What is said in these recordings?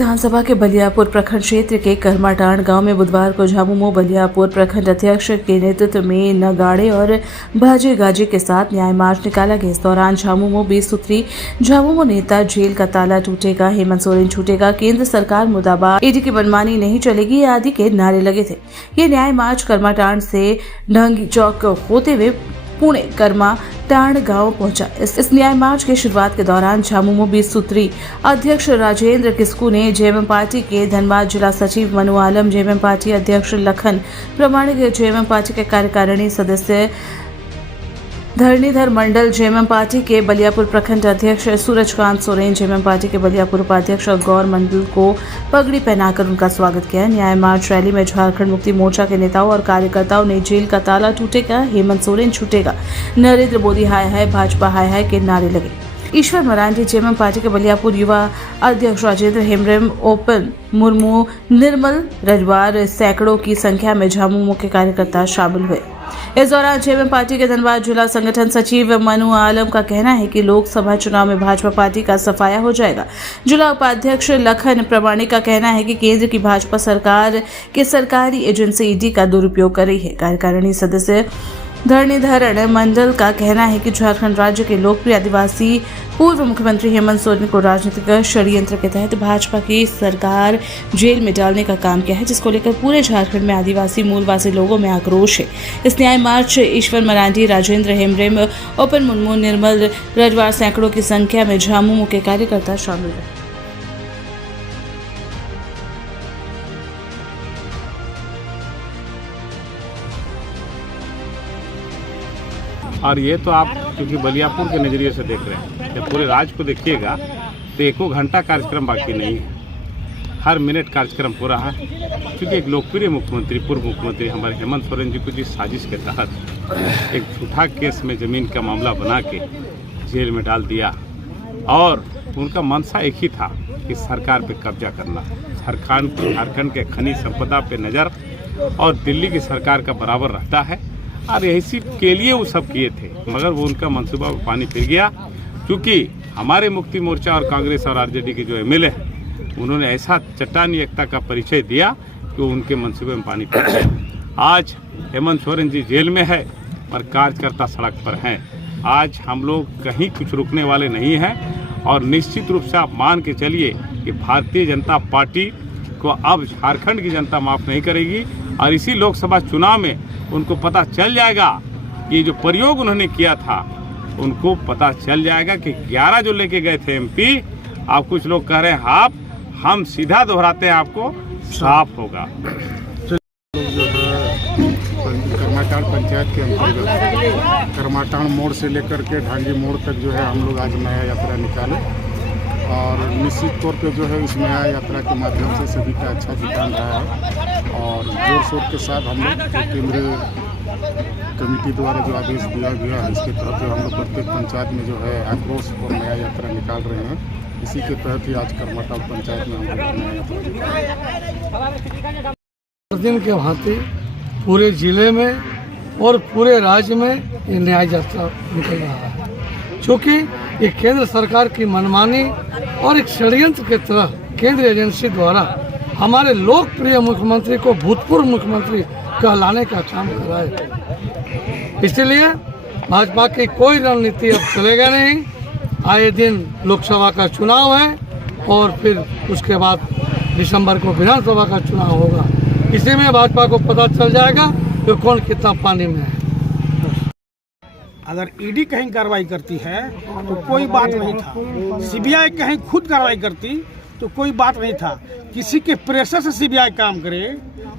विधानसभा के बलियापुर प्रखंड क्षेत्र के करमाटांड गांव में बुधवार को झामुमो बलियापुर प्रखंड अध्यक्ष के नेतृत्व में नगाड़े और बाजे गाजे के साथ न्याय मार्च निकाला गया। इस दौरान झामुमो 20 सूत्री झामुमो नेता जेल का ताला टूटेगा, हेमंत सोरेन छूटेगा, केंद्र सरकार मुर्दाबाद, ईडी की मनमानी नहीं चलेगी आदि के नारे लगे थे। ये न्याय मार्च करमाटांड से ढंगी चौक होते हुए पुणे करमाटांड गांव पहुंचा। इस न्याय मार्च की शुरुआत के दौरान झामुमो 20 सूत्री अध्यक्ष राजेंद्र किस्कू ने जेएमएम पार्टी के धनबाद जिला सचिव मनु आलम, जेएमएम पार्टी अध्यक्ष लखन प्रमाणिक, जेएमएम पार्टी के कार्यकारिणी सदस्य धरणीधर मंडल, जेएमएम पार्टी के बलियापुर प्रखंड अध्यक्ष सूरजकांत सोरेन, जेएमएम पार्टी के बलियापुर उपाध्यक्ष गौर मंडल को पगड़ी पहनाकर उनका स्वागत किया। न्याय मार्च रैली में झारखंड मुक्ति मोर्चा के नेताओं और कार्यकर्ताओं ने जेल का ताला टूटेगा, हेमंत सोरेन छूटेगा, नरेंद्र मोदी हाय हाय, भाजपा हाय हाय के नारे लगे। ईश्वर मरांडी, जेएमएम पार्टी के बलियापुर युवा अध्यक्ष राजेंद्र हेम्ब्रम, ओपन मुर्मू, निर्मल रजवार, सैकड़ों की संख्या में झामुमो के कार्यकर्ता शामिल हुए। इस दौरान जेएमएम पार्टी के धनबाद जिला संगठन सचिव मनु आलम का कहना है कि लोकसभा चुनाव में भाजपा पार्टी का सफाया हो जाएगा। जिला उपाध्यक्ष लखन प्रमाणिक का कहना है कि केंद्र की भाजपा सरकार के सरकारी एजेंसी ईडी का दुरुपयोग कर रही है। कार्यकारिणी सदस्य धरणीधर मंडल का कहना है कि झारखंड राज्य के लोकप्रिय आदिवासी पूर्व मुख्यमंत्री हेमंत सोरेन को राजनीतिक षड्यंत्र के तहत भाजपा की सरकार जेल में डालने का काम किया है, जिसको लेकर पूरे झारखंड में आदिवासी मूलवासी लोगों में आक्रोश है। इस न्याय मार्च ईश्वर मरांडी, राजेंद्र हेम्ब्रम, ओपन मुर्मू, निर्मल रजवार, सैकड़ों की संख्या में झामुमो के कार्यकर्ता शामिल हैं। और ये तो आप क्योंकि बलियापुर के नज़रिए से देख रहे हैं, जब पूरे राज्य को देखिएगा तो एको घंटा कार्यक्रम बाकी नहीं है, हर मिनट कार्यक्रम हो रहा है। क्योंकि एक लोकप्रिय मुख्यमंत्री, पूर्व मुख्यमंत्री हमारे हेमंत सोरेन जी को जिस साजिश के तहत एक झूठा केस में ज़मीन का मामला बना के जेल में डाल दिया, और उनका मंशा एक ही था कि सरकार पे कब्जा करना, झारखंड के खनिज संपदा पे नज़र, और दिल्ली की सरकार का बराबर रहता है, और इसी के लिए वो सब किए थे। मगर वो उनका मंसूबा पानी फिर गया, क्योंकि हमारे मुक्ति मोर्चा और कांग्रेस और आरजेडी के जो एमएलए हैं, उन्होंने ऐसा चट्टानी एकता का परिचय दिया कि उनके मंसूबे में पानी फिर गया। आज हेमंत सोरेन जी जेल में है और कार्यकर्ता सड़क पर हैं। आज हम लोग कहीं कुछ रुकने वाले नहीं हैं, और निश्चित रूप से आप मान के चलिए कि भारतीय जनता पार्टी को अब झारखंड की जनता माफ़ नहीं करेगी, और इसी लोकसभा चुनाव में उनको पता चल जाएगा कि जो प्रयोग उन्होंने किया था, उनको पता चल जाएगा कि 11 जो लेके गए थे एमपी, आप कुछ लोग कह रहे हैं हाफ, हम सीधा दोहराते हैं, आपको साफ होगा। करमाटांड पंचायत के अंतर्गत करमाटांड मोड़ से लेकर के ढांगी मोड़ तक जो है हम लोग आज नया यात्रा निकाले, और निश्चित तौर पे जो है इस नया यात्रा के माध्यम से सभी का अच्छा जुटान रहा है, और जोर शोर के साथ हम लोग केंद्रीय कमेटी द्वारा जो आदेश दिया गया है, इसके तहत हम लोग प्रत्येक पंचायत में जो है आक्रोश और नया यात्रा निकाल रहे हैं। इसी के तहत ही आज करमाटांड पंचायत में हम लोग नया यात्रा दिन के भांति पूरे जिले में और पूरे राज्य में ये न्याय यात्रा निकल रहा है, क्योंकि ये केंद्र सरकार की मनमानी और एक षड्यंत्र के तरह केंद्र एजेंसी द्वारा हमारे लोकप्रिय मुख्यमंत्री को भूतपूर्व मुख्यमंत्री कहलाने का काम कर रहा है। इसलिए भाजपा की कोई रणनीति अब चलेगा नहीं। आए दिन लोकसभा का चुनाव है, और फिर उसके बाद दिसंबर को विधानसभा का चुनाव होगा। इसी में भाजपा को पता चल जाएगा कि कौन कितना पानी में है। अगर ईडी कहीं कार्रवाई करती है तो कोई बात नहीं था, सीबीआई कहीं खुद कार्रवाई करती तो कोई बात नहीं था। किसी के प्रेशर से सीबीआई काम करे,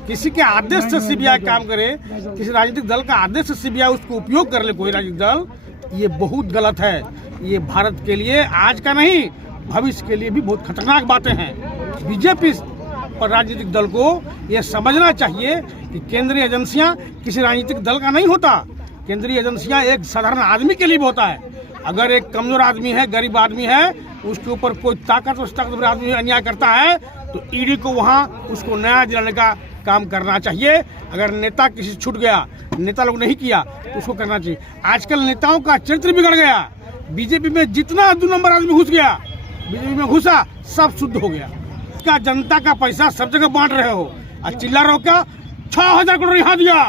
किसी के आदेश से सीबीआई काम करे, किसी राजनीतिक दल का आदेश से सीबीआई उसको उपयोग कर ले कोई राजनीतिक दल, ये बहुत गलत है। ये भारत के लिए आज का नहीं, भविष्य के लिए भी बहुत खतरनाक बातें हैं। बीजेपी और राजनीतिक दल को ये समझना चाहिए कि केंद्रीय एजेंसियां किसी राजनीतिक दल का नहीं होता। केंद्रीय एजेंसियां एक साधारण आदमी के लिए भी होता है। अगर एक कमजोर आदमी है, गरीब आदमी है, उसके ऊपर कोई ताकतवर आदमी अन्याय करता है तो ईडी को वहां उसको न्याय दिलाने का काम करना चाहिए। अगर नेता किसी छूट गया, नेता लोग नहीं किया तो उसको करना चाहिए। आजकल नेताओं का चरित्र बिगड़ गया। बीजेपी में जितना 2 नंबर आदमी घुस गया, बीजेपी में घुसा, सब शुद्ध हो गया। का जनता का पैसा सब जगह बांट रहे हो और चिल्ला रहे हो क्या? 6,000 करोड़ यहाँ दिया,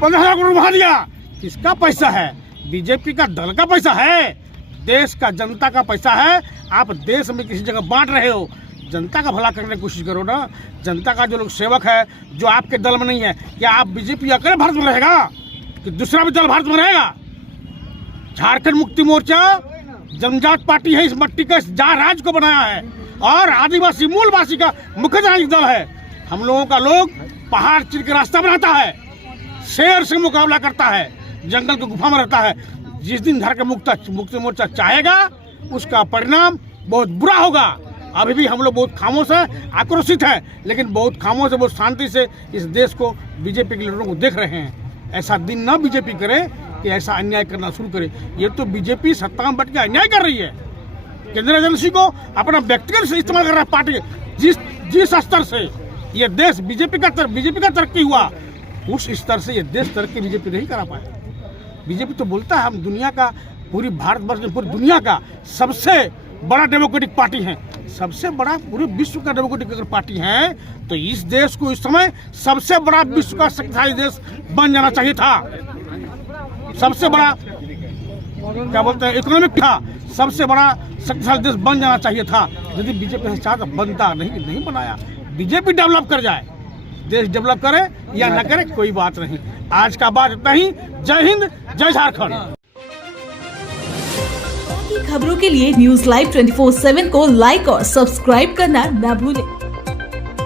15,000 करोड़ वहाँ दिया। किसका पैसा है? बीजेपी का दल का पैसा है, देश का जनता का पैसा है। आप देश में किसी जगह बांट रहे हो, जनता का भला करने की कोशिश करो ना। जनता का जो लोग सेवक है, जो आपके दल में नहीं है, क्या आप बीजेपी अकेले भारत में रहेगा कि दूसरा भी दल भारत में रहेगा? झारखंड मुक्ति मोर्चा जनजात पार्टी है, इस मट्टी का राज्य को बनाया है और आदिवासी मूलवासी का मुख्य राजनीतिक दल है। हम लोगों का लोग पहाड़ चीर के रास्ता बनाता है, शेर से मुकाबला करता है, जंगल की गुफा में रहता है। जिस दिन झारखंड मुक्ति मोर्चा चाहेगा उसका परिणाम बहुत बुरा होगा। अभी भी हम लोग बहुत खामोश है, आक्रोशित है, लेकिन बहुत खामोश है, बहुत शांति से इस देश को बीजेपी के लीडरों को देख रहे हैं। ऐसा दिन ना बीजेपी करे कि ऐसा अन्याय करना शुरू करे। ये तो बीजेपी सत्ता में बैठ के अन्याय कर रही है। केंद्रीय एजेंसी को अपना व्यक्तिगत से इस्तेमाल कर रहा है पार्टी। जिस स्तर से ये देश बीजेपी का तरक्की हुआ, उस स्तर से ये देश तरक्की बीजेपी नहीं करा पाया। बीजेपी तो बोलता है हम दुनिया का, पूरी भारतवर्ष में पूरी दुनिया का सबसे बड़ा डेमोक्रेटिक पार्टी है, सबसे बड़ा पूरे विश्व का डेमोक्रेटिक अगर पार्टी है तो इस देश को इस समय सबसे बड़ा विश्व का शक्तिशाली देश बन जाना चाहिए था। सबसे बड़ा क्या बोलते हैं इकोनॉमिक था, सबसे बड़ा शक्तिशाली देश बन जाना चाहिए था। यदि बीजेपी चाहता बनता, नहीं बनाया। बीजेपी डेवलप कर जाए, देश डेवलप करे या न करे कोई बात नहीं। आज का बात इतना ही। जय हिंद, जय झारखंड। खबरों के लिए न्यूज लाइव 24/7 को लाइक और सब्सक्राइब करना न भूलें।